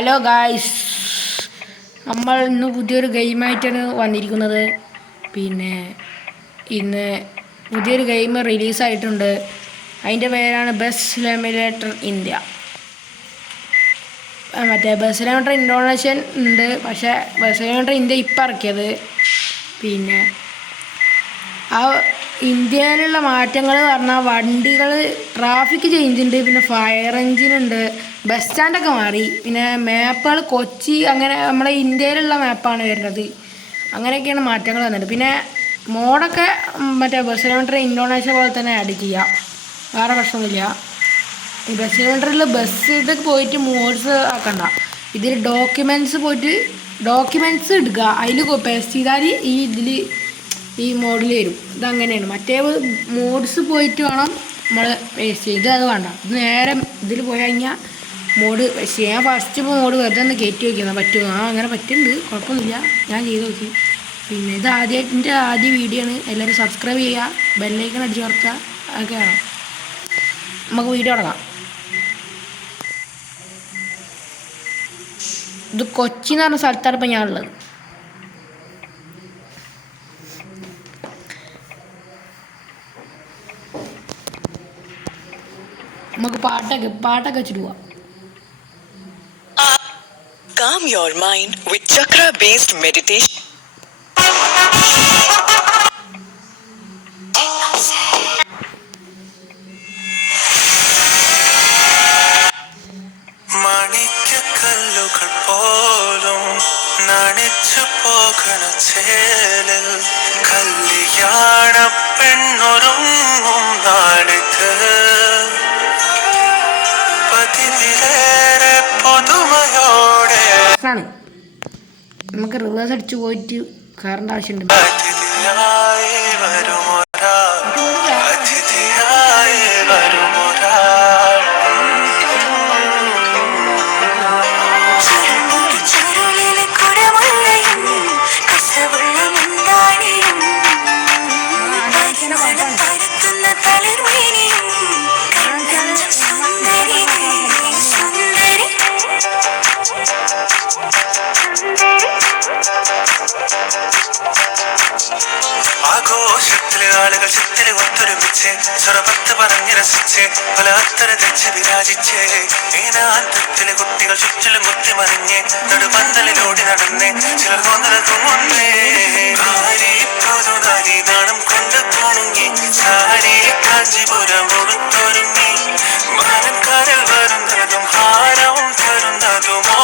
Hello guys, നമ്മൾ ഇന്ന് പുതിയൊരു ഗെയിമായിട്ടാണ് വന്നിരിക്കുന്നത്. പിന്നെ ഇന്ന് പുതിയൊരു ഗെയിം റിലീസായിട്ടുണ്ട്. അതിൻ്റെ പേരാണ് ബസ് സിമുലേറ്റർ ഇന്ത്യ. മറ്റേ ബസ് സിമുലേറ്റർ ഇൻഡോനേഷ്യൻ ഉണ്ട്, പക്ഷേ ബസ് സിമുലേറ്റർ ഇന്ത്യ ഇപ്പം ഇറക്കിയത്. പിന്നെ ആ ഇന്ത്യയിലുള്ള മാറ്റങ്ങൾ പറഞ്ഞാൽ വണ്ടികൾ ട്രാഫിക് ചേഞ്ച് ഉണ്ട്, പിന്നെ ഫയർ എഞ്ചിൻ ഉണ്ട്, ബസ് സ്റ്റാൻഡൊക്കെ മാറി, പിന്നെ മാപ്പുകൾ കൊച്ചി അങ്ങനെ നമ്മളെ ഇന്ത്യയിലുള്ള മാപ്പാണ് വരുന്നത്. അങ്ങനെയൊക്കെയാണ് മാറ്റങ്ങൾ വന്നത്. പിന്നെ മോഡൊക്കെ മറ്റേ ബസ് സിലിണ്ടർ ഇൻഡോനേഷ്യ പോലെ തന്നെ ആഡ് ചെയ്യാം, വേറെ പ്രശ്നമൊന്നുമില്ല. ഈ ബസ് സിലിണ്ടറിൽ ബസ് ഇതൊക്കെ പോയിട്ട് മോഡ്സ് ആക്കണ്ട. ഇതിൽ ഡോക്യുമെൻറ്റ്സ് എടുക്കുക, അതിൽ പേസ്റ്റ് ചെയ്താൽ ഈ മോഡിൽ വരും. ഇതങ്ങനെയാണ്. മറ്റേ മോഡ്സ് പോയിട്ട് വേണം നമ്മൾ പേസ്റ്റ് ചെയ്ത്, അത് വേണ്ട. ഇത് നേരെ ഇതിൽ പോയി കഴിഞ്ഞാൽ മോഡ് പേസ്റ്റ് ചെയ്യാം. ഞാൻ ഫസ്റ്റ് മോഡ് വെറുതെ ഒന്ന് കയറ്റി വയ്ക്കുന്നത് പറ്റുമോ? അങ്ങനെ പറ്റുന്നുണ്ട്, കുഴപ്പമൊന്നുമില്ല. ഞാൻ ചെയ്ത് നോക്കി. പിന്നെ ഇത് ആദ്യ വീഡിയോ ആണ്. എല്ലാവരും സബ്സ്ക്രൈബ് ചെയ്യുക, ബെല്ലൈക്കൺ അടിച്ച് വറുക്കുക, അതൊക്കെ വേണം. നമുക്ക് വീഡിയോ തുടങ്ങാം. ഇത് കൊച്ചി എന്ന് പറഞ്ഞ സ്ഥലത്താണ് ഇപ്പം ഞാനുള്ളത്. നമുക്ക് പാട്ടൊക്കെ വെച്ചിട്ട് പോവാം. Calm your mind with chakra-based meditation. മാണിക്യക്കല്ലുകൾ പോലും നനച്ചു പോകണ ചേലിൽ കല്യാണ പെണ്ണൊരുങ്ങും നാളിത് പതിവിലേറെ പുതുമയോടെ നമുക്ക് റിവേഴ്സ് അടിച്ചു പോയിട്ട് കയറേണ്ട ആവശ്യമുണ്ട്. ആഘോഷത്തിലെ ആളുകൾ ചിത്തിരി ഒത്തൊരുമിച്ച് സ്വരപത്ത് പറഞ്ഞ് രസിച്ച് പല അത്തര തെച്ച് വിരാജിച്ച് ഏനാന്തത്തിലെ കുട്ടികൾ ചുറ്റിലും കുത്തിമറിഞ്ഞ് നടുപന്തലിലൂടെ നടന്ന് ചിലർ കൊന്നലതുമുന്നേ പുതുതാരി നാണം കൊണ്ട് കുണുങ്ങി സാരി കാഞ്ചിപുരം ഉടുത്തൊരുങ്ങി മാനക്കാരിൽ വരുന്നതും ഹാരവും തരുന്നതുമോ